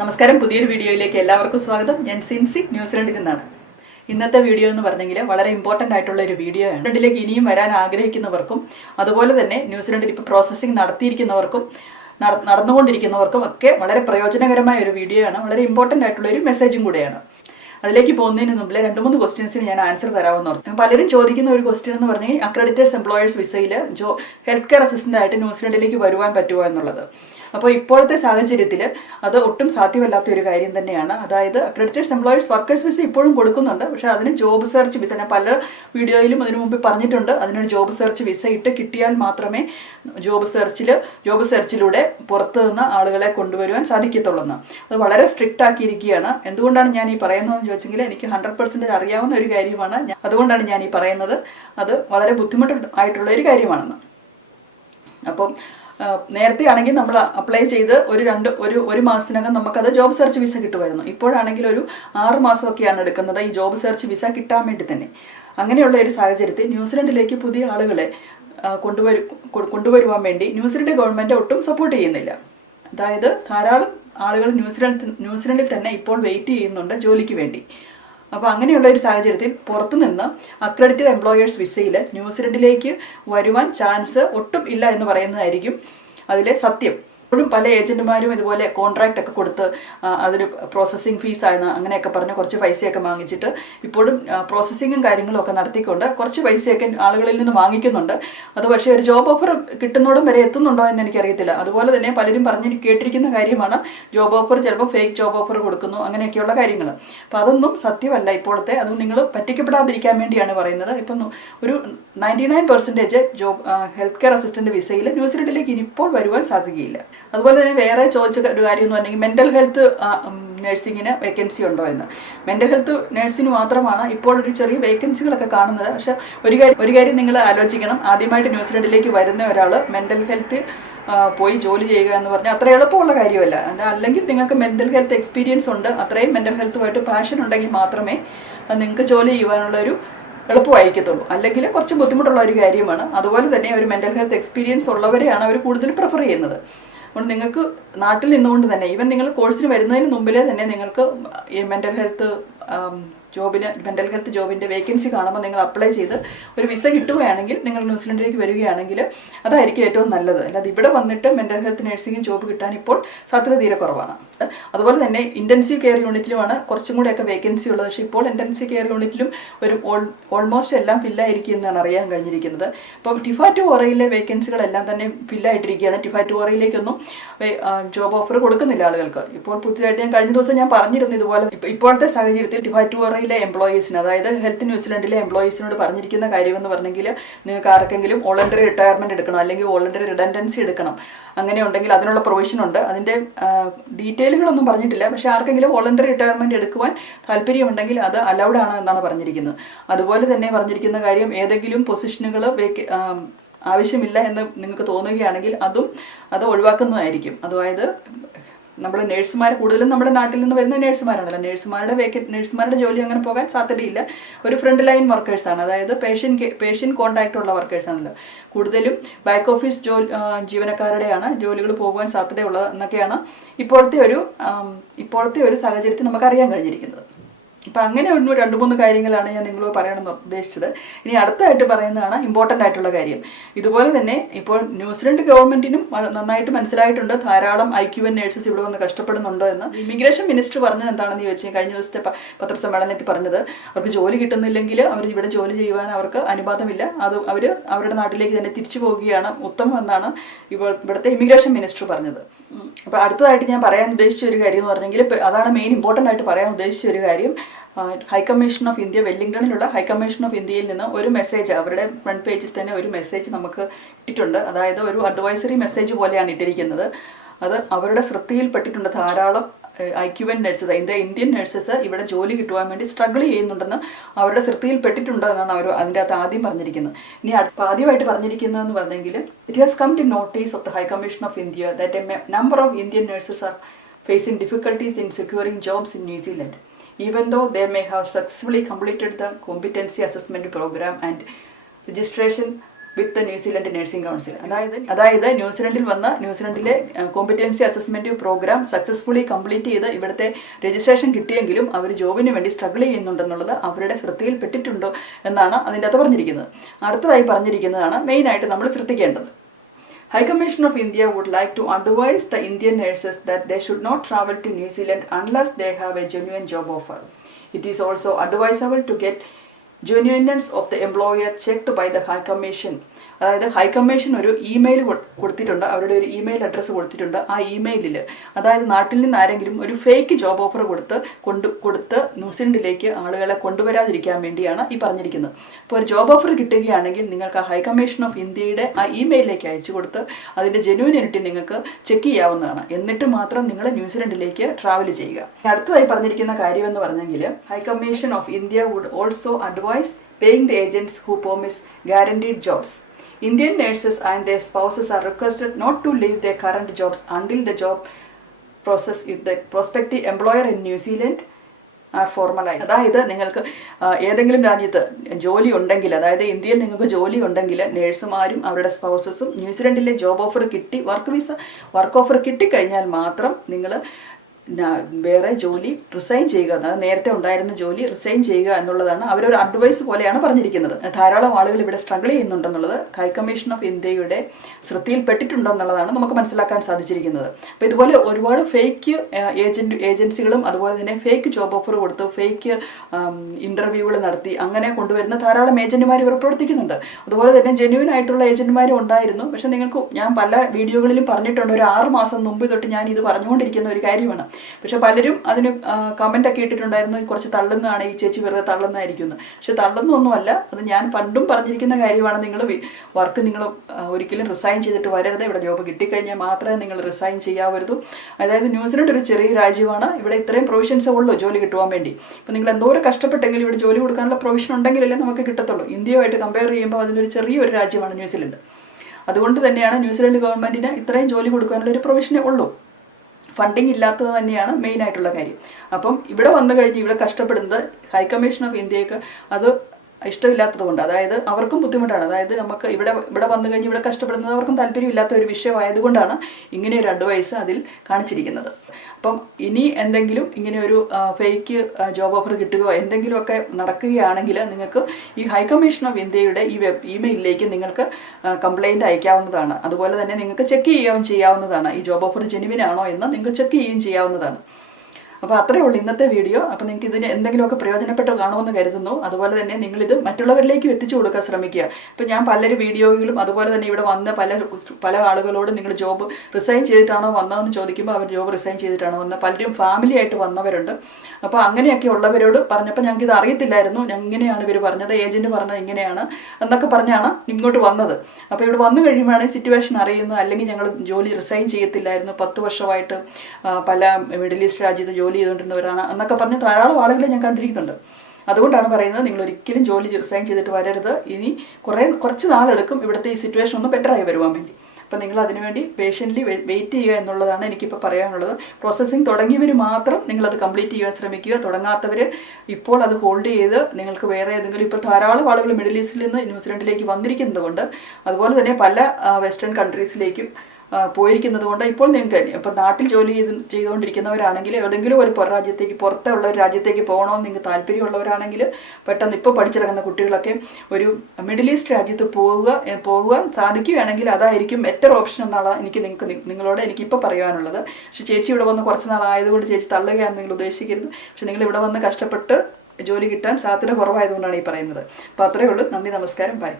നമസ്കാരം. പുതിയൊരു വീഡിയോയിലേക്ക് എല്ലാവർക്കും സ്വാഗതം. ഞാൻ സിൻസി ന്യൂസിലൻഡിൽ നിന്നാണ്. ഇന്നത്തെ വീഡിയോ എന്ന് പറഞ്ഞെങ്കിൽ വളരെ ഇമ്പോർട്ടന്റ് ആയിട്ടുള്ള ഒരു വീഡിയോ ആണ്. ന്യൂസിലൻഡിലേക്ക് ഇനിയും വരാൻ ആഗ്രഹിക്കുന്നവർക്കും അതുപോലെ തന്നെ ന്യൂസിലൻഡിൽ ഇപ്പോൾ പ്രോസസ്സിംഗ് നടത്തിയിരിക്കുന്നവർക്കും നട- നടന്നുകൊണ്ടിരിക്കുന്നവർക്കും ഒക്കെ വളരെ പ്രയോജനകരമായ ഒരു വീഡിയോ ആണ്. വളരെ ഇമ്പോർട്ടന്റ് ആയിട്ടുള്ള ഒരു മെസ്സേജും കൂടെയാണ്. അതിലേക്ക് പോകുന്നതിന് മുമ്പിൽ രണ്ട് മൂന്ന് ക്വസ്റ്റ്യൻസിന് ഞാൻ ആൻസർ തരാമെന്ന് പറഞ്ഞു. പലരും ചോദിക്കുന്ന ഒരു ക്വസ്റ്റ്യൻ എന്ന് പറഞ്ഞാൽ അക്രഡിറ്റഡ് എംപ്ലോയേഴ്സ് വിസയിൽ ജോ ഹെൽത്ത് കെയർ അസിസ്റ്റന്റ് ആയിട്ട് ന്യൂസിലൻഡിലേക്ക് വരുവാൻ പറ്റുമോ എന്നുള്ളത്. അപ്പോൾ ഇപ്പോഴത്തെ സാഹചര്യത്തിൽ അത് ഒട്ടും സാധ്യമല്ലാത്ത ഒരു കാര്യം തന്നെയാണ്. അതായത് അക്രഡിറ്റഡ് എംപ്ലോയീസ് വർക്കേഴ്സ് വിസ ഇപ്പോഴും കൊടുക്കുന്നുണ്ട്. പക്ഷേ അതിന് ജോബ് സെർച്ച് വിസ ഞാൻ പല വീഡിയോയിലും അതിനു മുമ്പ് പറഞ്ഞിട്ടുണ്ട്. അതിനൊരു ജോബ് സെർച്ച് വിസ ഇട്ട് കിട്ടിയാൽ മാത്രമേ ജോബ് സെർച്ചിൽ ജോബ് സെർച്ചിലൂടെ പുറത്തു നിന്ന് ആളുകളെ കൊണ്ടുവരുവാൻ സാധിക്കത്തുള്ളൂ അത് വളരെ സ്ട്രിക്റ്റ് ആക്കിയിരിക്കുകയാണ്. എന്തുകൊണ്ടാണ് ഞാൻ ഈ പറയുന്നതെന്ന് ചോദിച്ചെങ്കിൽ എനിക്ക് ഹൺഡ്രഡ് പെർസെന്റേജ് അറിയാവുന്ന ഒരു കാര്യമാണ്. അതുകൊണ്ടാണ് ഞാൻ ഈ പറയുന്നത്. അത് വളരെ ബുദ്ധിമുട്ട് ആയിട്ടുള്ള ഒരു കാര്യമാണെന്ന്. അപ്പം നേരത്തെ ആണെങ്കിൽ നമ്മൾ അപ്ലൈ ചെയ്ത് ഒരു രണ്ട് ഒരു ഒരു മാസത്തിനകം നമുക്കത് ജോബ് സെർച്ച് വിസ കിട്ടുമായിരുന്നു. ഇപ്പോഴാണെങ്കിൽ ഒരു ആറ് മാസമൊക്കെയാണ് എടുക്കുന്നത് ഈ ജോബ് സെർച്ച് വിസ കിട്ടാൻ വേണ്ടി തന്നെ. അങ്ങനെയുള്ള ഒരു സാഹചര്യത്തിൽ ന്യൂസിലൻഡിലേക്ക് പുതിയ ആളുകളെ കൊണ്ടുവരു കൊണ്ടുവരുവാൻ വേണ്ടി ന്യൂസിലൻഡ് ഗവൺമെന്റ് ഒട്ടും സപ്പോർട്ട് ചെയ്യുന്നില്ല. അതായത് ധാരാളം ആളുകൾ ന്യൂസിലൻഡ് ന്യൂസിലൻഡിൽ തന്നെ ഇപ്പോൾ വെയിറ്റ് ചെയ്യുന്നുണ്ട് ജോലിക്ക് വേണ്ടി. അപ്പോൾ അങ്ങനെയുള്ള ഒരു സാഹചര്യത്തിൽ പുറത്തുനിന്ന് അക്രഡിറ്റഡ് എംപ്ലോയേഴ്സ് വിസയിൽ ന്യൂസിലൻഡിലേക്ക് വരുവാൻ ചാൻസ് ഒട്ടും ഇല്ല എന്ന് പറയുന്നതായിരിക്കും അതിലെ സത്യം. ഇപ്പോഴും പല ഏജന്റുമാരും ഇതുപോലെ കോൺട്രാക്റ്റ് ഒക്കെ കൊടുത്ത് അതൊരു പ്രോസസ്സിംഗ് ഫീസാണ് അങ്ങനെയൊക്കെ പറഞ്ഞ് കുറച്ച് പൈസയൊക്കെ വാങ്ങിച്ചിട്ട് ഇപ്പോഴും പ്രോസസ്സിങ്ങും കാര്യങ്ങളും ഒക്കെ നടത്തിക്കൊണ്ട് കുറച്ച് പൈസയൊക്കെ ആളുകളിൽ നിന്ന് വാങ്ങിക്കുന്നുണ്ട്. അത് പക്ഷേ ഒരു ജോബ് ഓഫർ കിട്ടുന്നോടും വരെ എത്തുന്നുണ്ടോ എന്ന് എനിക്കറിയത്തില്ല. അതുപോലെ തന്നെ പലരും പറഞ്ഞ് കേട്ടിരിക്കുന്ന കാര്യമാണ് ജോബ് ഓഫർ ചിലപ്പോൾ ഫേക്ക് ജോബ് ഓഫർ കൊടുക്കുന്നു അങ്ങനെയൊക്കെയുള്ള കാര്യങ്ങൾ അപ്പോൾ അതൊന്നും സത്യമല്ല ഇപ്പോഴത്തെ അത് നിങ്ങൾ പറ്റിക്കപ്പെടാതിരിക്കാൻ വേണ്ടിയാണ് പറയുന്നത്. ഇപ്പം ഒരു ninety nine percentage job health care assistant വിസയിൽ ന്യൂസിലൻഡിലേക്ക് ഇനി ഇപ്പോൾ വരുവാൻ സാധിക്കുകയില്ല. അതുപോലെ തന്നെ വേറെ ചോദിച്ച ഒരു കാര്യം എന്ന് പറഞ്ഞെങ്കിൽ മെന്റൽ ഹെൽത്ത് നഴ്സിങ്ങിന് വേക്കൻസി ഉണ്ടോ എന്ന്. മെന്റൽ ഹെൽത്ത് നഴ്സിന് മാത്രമാണ് ഇപ്പോൾ ഒരു ചെറിയ വേക്കൻസികളൊക്കെ കാണുന്നത്. പക്ഷെ ഒരു കാര്യം ഒരു കാര്യം നിങ്ങൾ ആലോചിക്കണം. ആദ്യമായിട്ട് ന്യൂസിലൻഡിലേക്ക് വരുന്ന ഒരാൾ മെന്റൽ ഹെൽത്ത് പോയി ജോലി ചെയ്യുക എന്ന് പറഞ്ഞാൽ അത്ര എളുപ്പമുള്ള കാര്യമല്ല. അല്ലെങ്കിൽ നിങ്ങൾക്ക് മെന്റൽ ഹെൽത്ത് എക്സ്പീരിയൻസ് ഉണ്ട്. അത്രയും മെന്റൽ ഹെൽത്തുമായിട്ട് പാഷൻ ഉണ്ടെങ്കിൽ മാത്രമേ നിങ്ങൾക്ക് ജോലി ചെയ്യുവാനുള്ള ഒരു എളുപ്പമായിരിക്കത്തുള്ളൂ. അല്ലെങ്കിൽ കുറച്ച് ബുദ്ധിമുട്ടുള്ള ഒരു കാര്യമാണ്. അതുപോലെ തന്നെ ഒരു മെന്റൽ ഹെൽത്ത് എക്സ്പീരിയൻസ് ഉള്ളവരെയാണ് അവർ കൂടുതൽ പ്രിഫർ ചെയ്യുന്നത്. അതുകൊണ്ട് നിങ്ങൾക്ക് നാട്ടിൽ നിന്നുകൊണ്ട് തന്നെ ഈവൻ നിങ്ങൾ കോഴ്സിന് വരുന്നതിന് മുമ്പിലേ തന്നെ നിങ്ങൾക്ക് ഈ മെന്റൽ ഹെൽത്ത് ജോബിന് മെന്റൽ ഹെൽത്ത് ജോബിന്റെ വേക്കൻസി കാണുമ്പോൾ നിങ്ങൾ അപ്ലൈ ചെയ്ത് ഒരു വിസ കിട്ടുകയാണെങ്കിൽ നിങ്ങൾ ന്യൂസിലൻഡിലേക്ക് വരികയാണെങ്കിൽ അതായിരിക്കും ഏറ്റവും നല്ലത്. അല്ലാതെ ഇവിടെ വന്നിട്ട് മെന്റൽ ഹെൽത്ത് നഴ്സിംഗ് ജോബ് കിട്ടാൻ ഇപ്പോൾ സാധ്യത തീരെ കുറവാണ്. അതുപോലെ തന്നെ ഇന്റൻസീവ് കെയർ യൂണിറ്റിലുമാണ് കുറച്ചും കൂടെയൊക്കെ വേക്കൻസി ഉള്ളത്. പക്ഷേ ഇപ്പോൾ ഇന്റൻസീവ് കെയർ യൂണിറ്റിലും ഒരു ഓൾമോസ്റ്റ് എല്ലാം ഫില്ലായിരിക്കും എന്നാണ് അറിയാൻ കഴിഞ്ഞിരിക്കുന്നത്. അപ്പോൾ ടിഫാ ടു ഓറയിലെ വേക്കൻസികളെല്ലാം തന്നെ ഫില്ലായിട്ടിരിക്കുകയാണ് ടിഫാ ടു ഓറയിലേക്കൊന്നും ജോബ് ഓഫർ കൊടുക്കുന്നില്ല ആളുകൾക്ക്. ഇപ്പോൾ പുതിയതായിട്ട് ഞാൻ കഴിഞ്ഞ ദിവസം ഞാൻ പറഞ്ഞിരുന്നു ഇതുപോലെ ഇപ്പോഴത്തെ സാഹചര്യത്തിൽ ടിഫാ ടു ഓറയിലെ എംപ്ലോയീസിന് അതായത് ഹെൽത്ത് ന്യൂസിലൻഡിലെ എംപ്ലോയീസിനോട് പറഞ്ഞിരിക്കുന്ന കാര്യം എന്ന് പറഞ്ഞെങ്കിൽ നിങ്ങൾക്ക് ആർക്കെങ്കിലും വോളണ്ടറി റിട്ടയർമെന്റ് എടുക്കണം അല്ലെങ്കിൽ വോളണ്ടറി റിഡൻഡൻസി എടുക്കണം. അങ്ങനെ ഉണ്ടെങ്കിൽ അതിനുള്ള പ്രൊവിഷൻ ഉണ്ട്. അതിന്റെ ഡീറ്റെയിലുകളൊന്നും പറഞ്ഞിട്ടില്ല. പക്ഷേ ആർക്കെങ്കിലും വോളണ്ടറി റിട്ടയർമെന്റ് എടുക്കുവാൻ താല്പര്യമുണ്ടെങ്കിൽ അത് അലൗഡ് ആണ് എന്നാണ് പറഞ്ഞിരിക്കുന്നത്. അതുപോലെ തന്നെ പറഞ്ഞിരിക്കുന്ന കാര്യം ഏതെങ്കിലും പൊസിഷനുകൾ ആവശ്യമില്ല എന്ന് നിങ്ങൾക്ക് തോന്നുകയാണെങ്കിൽ അതും അത് ഒഴിവാക്കുന്നതായിരിക്കും. അതായത് നമ്മൾ നേഴ്സുമാർ കൂടുതലും നമ്മുടെ നാട്ടിൽ നിന്ന് വരുന്ന നേഴ്സുമാരാണല്ലോ. നേഴ്സുമാരുടെ വേക്ക നേഴ്സുമാരുടെ ജോലി അങ്ങനെ പോകാൻ സാധ്യതയില്ല. ഒരു ഫ്രണ്ട് ലൈൻ വർക്കേഴ്സാണ് അതായത് പേഷ്യന്റ് പേഷ്യന്റ് കോൺടാക്റ്റ് ഉള്ള വർക്കേഴ്സാണല്ലോ കൂടുതലും ബാക്ക് ഓഫീസ് ജോലി ജീവനക്കാരുടെയാണ് ജോലികൾ പോകുവാൻ സാധ്യതയുള്ളത് എന്നൊക്കെയാണ് ഇപ്പോഴത്തെ ഒരു ഇപ്പോഴത്തെ ഒരു സാഹചര്യത്തിൽ നമുക്ക് അറിയാൻ കഴിഞ്ഞിരിക്കുന്നത്. അപ്പം അങ്ങനെ ഒന്ന് രണ്ട് മൂന്ന് കാര്യങ്ങളാണ് ഞാൻ നിങ്ങളോട് പറയണമെന്ന് ഉദ്ദേശിച്ചത്. ഇനി അടുത്തായിട്ട് പറയുന്നതാണ് ഇമ്പോർട്ടന്റ് ആയിട്ടുള്ള കാര്യം. ഇതുപോലെ തന്നെ ഇപ്പോൾ ന്യൂസിലൻഡ് ഗവൺമെന്റിനും നന്നായിട്ട് മനസ്സിലായിട്ടുണ്ട് ധാരാളം ഐ ക്യു എൻ നേഴ്സസ് ഇവിടെ വന്ന് കഷ്ടപ്പെടുന്നുണ്ടോ എന്ന്. ഇമിഗ്രേഷൻ മിനിസ്റ്റർ പറഞ്ഞത് എന്താണെന്ന് ചോദിച്ചാൽ കഴിഞ്ഞ ദിവസത്തെ പത്രസമ്മേളനത്തിൽ പറഞ്ഞത് അവർക്ക് ജോലി കിട്ടുന്നില്ലെങ്കിൽ അവർ ഇവിടെ ജോലി ചെയ്യുവാൻ അവർക്ക് അനുവാദമില്ല. അത് അവർ അവരുടെ നാട്ടിലേക്ക് തന്നെ തിരിച്ചു പോവുകയാണ് ഉത്തമം എന്നാണ് ഇപ്പോൾ ഇവിടുത്തെ ഇമിഗ്രേഷൻ മിനിസ്റ്റർ പറഞ്ഞത്. അപ്പോൾ അടുത്തതായിട്ട് ഞാൻ പറയാൻ ഉദ്ദേശിച്ച ഒരു കാര്യം എന്ന് പറഞ്ഞെങ്കിൽ അതാണ് മെയിൻ ഇമ്പോർട്ടന്റ് ആയിട്ട് പറയാൻ ഉദ്ദേശിച്ച ഒരു കാര്യം. ഹൈക്കമ്മീഷൻ ഓഫ് ഇന്ത്യ വെല്ലിംഗ്ടണിലുള്ള ഹൈക്കമ്മീഷൻ ഓഫ് ഇന്ത്യയിൽ നിന്ന് ഒരു മെസ്സേജ് അവരുടെ ഫ്രണ്ട് പേജിൽ തന്നെ ഒരു മെസ്സേജ് നമുക്ക് ഇട്ടിട്ടുണ്ട്. അതായത് ഒരു അഡ്വൈസറി മെസ്സേജ് പോലെയാണ് ഇട്ടിരിക്കുന്നത്. അത് അവരുടെ ശ്രദ്ധയിൽപ്പെട്ടിട്ടുണ്ട് ധാരാളം I Q N nurses India Indian nurses ഇവിടെ ജോലി കിട്ടുവാൻ വേണ്ടി സ്ട്രഗിൾ ചെയ്യുന്നുണ്ടെന്ന് അവരുടെ ശ്രദ്ധയിൽപ്പെട്ടിട്ടുണ്ടെന്നാണ് അവർ അതിന്റെ അകത്ത് ആദ്യം പറഞ്ഞിരിക്കുന്നത്. ഇനി ആദ്യമായിട്ട് പറഞ്ഞിരിക്കുന്നതെന്ന് പറഞ്ഞെങ്കിൽ it has come to notice of the high commission of India that a number of Indian nurses are facing difficulties in securing jobs in New Zealand even though they may have successfully completed the competency assessment program and registration with New Zealand nursing council അതായത് അതായത് ന്യൂസിലൻഡിൽ വന്ന ന്യൂസിലൻഡിലെ competency assessment program successfully complete ചെയ്ത് ഇവിടുത്തെ registration കിട്ടിയെങ്കിലും അവർ ജോബിന് വേണ്ടി struggle ചെയ്യുന്നുണ്ടെന്നുള്ളത് അവരുടെ ശ്രദ്ധയിൽപ്പെട്ടിട്ടുണ്ടോ എന്നാണ് അതിന്റെ അകത്ത് പറഞ്ഞിരിക്കുന്നത്. അടുത്തതായി പറഞ്ഞിരിക്കുന്നതാണ് മെയിനായിട്ട് നമ്മൾ ശ്രദ്ധിക്കേണ്ടത്. High commission of India would like to advise the Indian nurses that they should not travel to New Zealand they have a a job offer it is is advisable to get genuineness of the employer checked by the High Commission. അതായത് high commission ഒരു email കൊടുത്തിട്ടുണ്ട്. അവരുടെ ഒരു email address കൊടുത്തിട്ടുണ്ട് ആ ഇമെയിലിൽ അതായത് നാട്ടിൽ നിന്ന് ആരെങ്കിലും ഒരു ഫേക്ക് ജോബ് ഓഫർ കൊടുത്ത് കൊണ്ട് കൊടുത്ത് ന്യൂസിലൻഡിലേക്ക് ആളുകളെ കൊണ്ടുവരാതിരിക്കാൻ വേണ്ടിയാണ് ഈ പറഞ്ഞിരിക്കുന്നത്. അപ്പോൾ ഒരു ജോബ് ഓഫർ കിട്ടുകയാണെങ്കിൽ നിങ്ങൾക്ക് ആ ഹൈക്കമ്മീഷൻ ഓഫ് ഇന്ത്യയുടെ ആ ഇമെയിലിലേക്ക് അയച്ചു കൊടുത്ത് അതിന്റെ ജെന്യൂനിറ്റി നിങ്ങൾക്ക് ചെക്ക് ചെയ്യാവുന്നതാണ്. എന്നിട്ട് മാത്രം നിങ്ങൾ ന്യൂസിലൻഡിലേക്ക് ട്രാവൽ ചെയ്യുക. അടുത്തതായി പറഞ്ഞിരിക്കുന്ന കാര്യമെന്ന് പറഞ്ഞെങ്കിൽ high commission of India would also advise paying the agents who promise guaranteed jobs Indian nurses and their spouses are requested not to leave their current jobs until the job the prospective employer in New Zealand are formalise അതായത് നിങ്ങൾക്ക് ഏതെങ്കിലും രാജ്യത്ത് ജോലി ഉണ്ടെങ്കിൽ അതായത് ഇന്ത്യയിൽ നിങ്ങൾക്ക് ജോലി ഉണ്ടെങ്കിൽ നേഴ്സുമാരും അവരുടെ സ്പൗസസും ന്യൂസിലൻഡിലെ ജോബ് ഓഫർ കിട്ടി വർക്ക് വിസ വർക്ക് ഓഫർ കിട്ടിക്കഴിഞ്ഞാൽ മാത്രം നിങ്ങൾ വേറെ ജോലി റിസൈൻ ചെയ്യുക എന്നുള്ളത് നേരത്തെ ഉണ്ടായിരുന്ന ജോലി റിസൈൻ ചെയ്യുക എന്നുള്ളതാണ് അവരൊരു അഡ്വൈസ് പോലെയാണ് പറഞ്ഞിരിക്കുന്നത്. ധാരാളം ആളുകൾ ഇവിടെ സ്ട്രഗിൾ ചെയ്യുന്നുണ്ടെന്നുള്ളത് ഹൈ കമ്മീഷൻ ഓഫ് ഇന്ത്യയുടെ ശ്രദ്ധയിൽപ്പെട്ടിട്ടുണ്ടെന്നുള്ളതാണ് നമുക്ക് മനസ്സിലാക്കാൻ സാധിച്ചിരിക്കുന്നത്. അപ്പോൾ ഇതുപോലെ ഒരുപാട് ഫേക്ക് ഏജന്റ് ഏജൻസികളും അതുപോലെ തന്നെ ഫേക്ക് ജോബ് ഓഫർ കൊടുത്ത് ഫേക്ക് ഇന്റർവ്യൂകൾ നടത്തി അങ്ങനെ കൊണ്ടുവരുന്ന ധാരാളം ഏജന്റുമാർ ഇവർ പ്രവർത്തിക്കുന്നുണ്ട്. അതുപോലെ തന്നെ ജെന്യൂൻ ആയിട്ടുള്ള ഏജന്റുമാരും ഉണ്ടായിരുന്നു. പക്ഷെ നിങ്ങൾക്ക് ഞാൻ പല വീഡിയോകളിലും പറഞ്ഞിട്ടുണ്ട് ഒരു ആറ് മാസം മുമ്പ് തൊട്ട് ഞാൻ ഇത് പറഞ്ഞുകൊണ്ടിരിക്കുന്ന ഒരു കാര്യമാണ്. പക്ഷെ പലരും അതിന് കമന്റ് ഒക്കെ ഇട്ടിട്ടുണ്ടായിരുന്നു കുറച്ച് തള്ളുന്നതാണ് ഈ ചേച്ചി വെറുതെ തള്ളുന്നതായിരിക്കുന്നു പക്ഷെ തള്ളുന്നൊന്നുമല്ല അത് ഞാൻ പണ്ടും പറഞ്ഞിരിക്കുന്ന കാര്യമാണ്. നിങ്ങൾ വർക്ക് നിങ്ങൾ ഒരിക്കലും റിസൈൻ ചെയ്തിട്ട് വരരുത്. ഇവിടെ ജോബ് കിട്ടിക്കഴിഞ്ഞാൽ മാത്രമേ നിങ്ങൾ റിസൈൻ ചെയ്യാവരുത്. അതായത് ന്യൂസിലൻഡ് ഒരു ചെറിയ രാജ്യമാണ്. ഇവിടെ ഇത്രയും പ്രൊവിഷൻസ് ഉള്ളൂ ജോലി കിട്ടുവാൻ വേണ്ടി. ഇപ്പം നിങ്ങൾ എന്തോരം കഷ്ടപ്പെട്ടെങ്കിലും ഇവിടെ ജോലി കൊടുക്കാനുള്ള പ്രൊവിഷൻ ഉണ്ടെങ്കിലല്ലേ നമുക്ക് കിട്ടത്തുള്ളൂ. ഇന്ത്യയുമായിട്ട് കമ്പയർ ചെയ്യുമ്പോൾ അതിനൊരു ചെറിയൊരു രാജ്യമാണ് ന്യൂസിലൻഡ്. അതുകൊണ്ട് തന്നെയാണ് ന്യൂസിലൻഡ് ഗവൺമെന്റിന് ഇത്രയും ജോലി കൊടുക്കാനുള്ള ഒരു പ്രൊവിഷനേ ഉള്ളൂ. ഫണ്ടിങ് ഇല്ലാത്തത് തന്നെയാണ് മെയിൻ ആയിട്ടുള്ള കാര്യം. അപ്പം ഇവിടെ വന്നു കഴിഞ്ഞ് ഇവിടെ കഷ്ടപ്പെടുന്നത് ഹൈ കമ്മീഷൻ ഓഫ് ഇന്ത്യയ്ക്ക് അത് ഇഷ്ടമില്ലാത്തത് കൊണ്ട് അതായത് അവർക്കും ബുദ്ധിമുട്ടാണ്. അതായത് നമുക്ക് ഇവിടെ ഇവിടെ വന്നു കഴിഞ്ഞ് ഇവിടെ കഷ്ടപ്പെടുന്നത് അവർക്കും താല്പര്യമില്ലാത്ത ഒരു വിഷയമായതുകൊണ്ടാണ് ഇങ്ങനെ ഒരു അഡ്വൈസ് അതിൽ കാണിച്ചിരിക്കുന്നത്. അപ്പം ഇനി എന്തെങ്കിലും ഇങ്ങനെ ഒരു ഫേക്ക് ജോബ് ഓഫർ കിട്ടുകയോ എന്തെങ്കിലുമൊക്കെ നടക്കുകയാണെങ്കിൽ നിങ്ങൾക്ക് ഈ ഹൈക്കമ്മീഷൻ കമ്മീഷൻ ഓഫ് ഇന്ത്യയുടെ ഈ വെബ് ഇമെയിലിലേക്ക് നിങ്ങൾക്ക് കംപ്ലൈന്റ് അയക്കാവുന്നതാണ്. അതുപോലെ തന്നെ നിങ്ങൾക്ക് ചെക്ക് ചെയ്യുകയും ചെയ്യാവുന്നതാണ്. ഈ ജോബ് ഓഫർ ജെനുവിനാണോ എന്ന് നിങ്ങൾക്ക് ചെക്ക് ചെയ്യുകയും ചെയ്യാവുന്നതാണ്. അപ്പോൾ അത്രയേ ഉള്ളൂ ഇന്നത്തെ വീഡിയോ. അപ്പോൾ നിങ്ങൾക്ക് ഇതിന് എന്തെങ്കിലുമൊക്കെ പ്രയോജനപ്പെട്ട് കാണുമെന്ന് കരുതുന്നു. അതുപോലെ തന്നെ നിങ്ങളിത് മറ്റുള്ളവരിലേക്കും എത്തിച്ചു കൊടുക്കാൻ ശ്രമിക്കുക. ഇപ്പോൾ ഞാൻ പല വീഡിയോയിലും അതുപോലെ തന്നെ ഇവിടെ വന്ന പല പല ആളുകളോട് നിങ്ങൾ ജോബ് റിസൈൻ ചെയ്തിട്ടാണോ വന്നതെന്ന് ചോദിക്കുമ്പോൾ അവർ ജോബ് റിസൈൻ ചെയ്തിട്ടാണോ വന്നത്. പലരും ഫാമിലി ആയിട്ട് വന്നവരുണ്ട്. അപ്പോൾ അങ്ങനെയൊക്കെ ഉള്ളവരോട് പറഞ്ഞപ്പോൾ ഞങ്ങൾക്ക് ഇത് അറിയത്തില്ലായിരുന്നു. ഇങ്ങനെയാണ് ഇവർ പറഞ്ഞത് ഏജന്റ് പറഞ്ഞത് ഇങ്ങനെയാണ് എന്നൊക്കെ പറഞ്ഞാണ് ഇങ്ങോട്ട് വന്നത്. അപ്പോൾ ഇവിടെ വന്നു കഴിയുമ്പോഴാണ് സിറ്റുവേഷൻ അറിയുന്നത്. അല്ലെങ്കിൽ ഞങ്ങൾ ജോലി റിസൈൻ ചെയ്യത്തില്ലായിരുന്നു. പത്ത് വർഷമായിട്ട് പല മിഡിൽ ഈസ്റ്റ് രാജ്യത്ത് ജോലി ചെയ്തുകൊണ്ടിരുന്നവരാണ് എന്നൊക്കെ പറഞ്ഞ് ധാരാളം ആളുകളെ ഞാൻ കണ്ടിരിക്കുന്നുണ്ട്. അതുകൊണ്ടാണ് പറയുന്നത് നിങ്ങൾ ഒരിക്കലും ജോലി റിസൈൻ ചെയ്തിട്ട് വരരുത്. ഇനി കുറേ കുറച്ച് നാളെടുക്കും ഇവിടുത്തെ ഈ സിറ്റുവേഷൻ ഒന്ന് ബെറ്ററായി വരുവാൻ വേണ്ടി. അപ്പം നിങ്ങൾ അതിനുവേണ്ടി പേഷ്യന്റ്ലി വെയിറ്റ് ചെയ്യുക എന്നുള്ളതാണ് എനിക്കിപ്പോൾ പറയാനുള്ളത്. പ്രോസസ്സിങ് തുടങ്ങിയവർ മാത്രം നിങ്ങളത് കംപ്ലീറ്റ് ചെയ്യാൻ ശ്രമിക്കുക. തുടങ്ങാത്തവർ ഇപ്പോൾ അത് ഹോൾഡ് ചെയ്ത് നിങ്ങൾക്ക് വേറെ ഏതെങ്കിലും ഇപ്പോൾ ധാരാളം ആളുകൾ മിഡിൽ ഈസ്റ്റിൽ നിന്ന് ന്യൂസിലൻഡിലേക്ക് വന്നിരിക്കുന്നത് കൊണ്ട് അതുപോലെ തന്നെ പല വെസ്റ്റേൺ കൺട്രീസിലേക്കും പോയിരിക്കുന്നത് കൊണ്ട് ഇപ്പോൾ നിങ്ങൾക്ക് ഇപ്പം നാട്ടിൽ ജോലി ചെയ്ത് ചെയ്തുകൊണ്ടിരിക്കുന്നവരാണെങ്കിൽ ഏതെങ്കിലും ഒരു പുറരാജ്യത്തേക്ക് പുറത്തുള്ള ഒരു രാജ്യത്തേക്ക് പോകണമെന്ന് നിങ്ങൾക്ക് താല്പര്യമുള്ളവരാണെങ്കിൽ പെട്ടെന്ന് ഇപ്പോൾ പഠിച്ചിറങ്ങുന്ന കുട്ടികളൊക്കെ ഒരു മിഡിൽ ഈസ്റ്റ് രാജ്യത്ത് പോവുക പോവുക സാധിക്കുകയാണെങ്കിൽ അതായിരിക്കും ബെറ്റർ ഓപ്ഷൻ എന്നാണ് എനിക്ക് നിങ്ങൾക്ക് നിങ്ങളോട് എനിക്ക് ഇപ്പോൾ പറയാനുള്ളത് പക്ഷെ ചേച്ചി ഇവിടെ വന്ന് കുറച്ച് നാളായതുകൊണ്ട് ചേച്ചി തള്ളുകയാണെന്ന് നിങ്ങൾ ഉദ്ദേശിക്കരുത് പക്ഷെ നിങ്ങൾ ഇവിടെ വന്ന് കഷ്ടപ്പെട്ട് ജോലി കിട്ടാൻ സാധ്യത കുറവായതുകൊണ്ടാണ് ഈ പറയുന്നത്. അപ്പോൾ അത്രയേ ഉള്ളൂ. നന്ദി നമസ്കാരം. ബൈ.